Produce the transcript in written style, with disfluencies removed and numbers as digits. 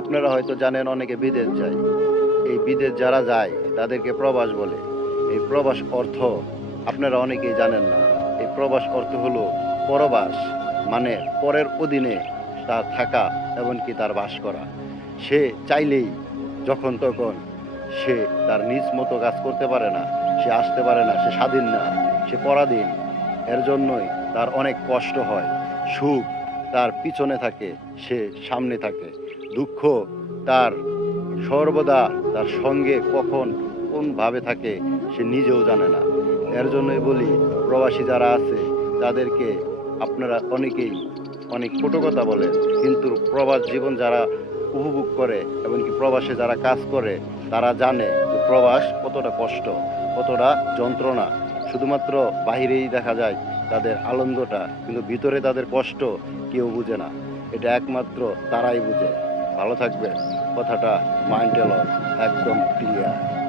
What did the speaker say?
আপনারা হয়তো জানেন অনেকে বিদেশ যায়। এই বিদেশ যারা যায় তাদেরকে প্রবাস বলে। এই প্রবাস অর্থ আপনারা অনেকেই জানেন না। এই প্রবাস অর্থ হলো পরবাস, মানে পরের অধীনে তার থাকা এমনকি তার বাস করা। সে চাইলেই যখন তখন সে তার নিজ মতো কাজ করতে পারে না, সে আসতে পারে না, সে স্বাধীন না, সে পরাধীন। এর জন্যই তার অনেক কষ্ট হয়। সুখ তার পিছনে থাকে, সে সামনে থাকে। দুঃখ তার সর্বদা তার সঙ্গে কখন কোনভাবে থাকে সে নিজেও জানে না। এর জন্যই বলি প্রবাসী যারা আছে তাদেরকে আপনারা অনেকেই অনেক কটু কথা বলেন, কিন্তু প্রবাস জীবন যারা উপভোগ করে এমনকি প্রবাসে যারা কাজ করে তারা জানে যে প্রবাস কতটা কষ্ট, কতটা যন্ত্রণা। শুধুমাত্র বাহিরেই দেখা যায় তাদের আনন্দটা, কিন্তু ভিতরে তাদের কষ্ট কেউ বুঝে না। এটা একমাত্র তারাই বুঝে। ভালো থাকবেন। কথাটা মাইন্ডে লন, একদম ক্লিয়ার।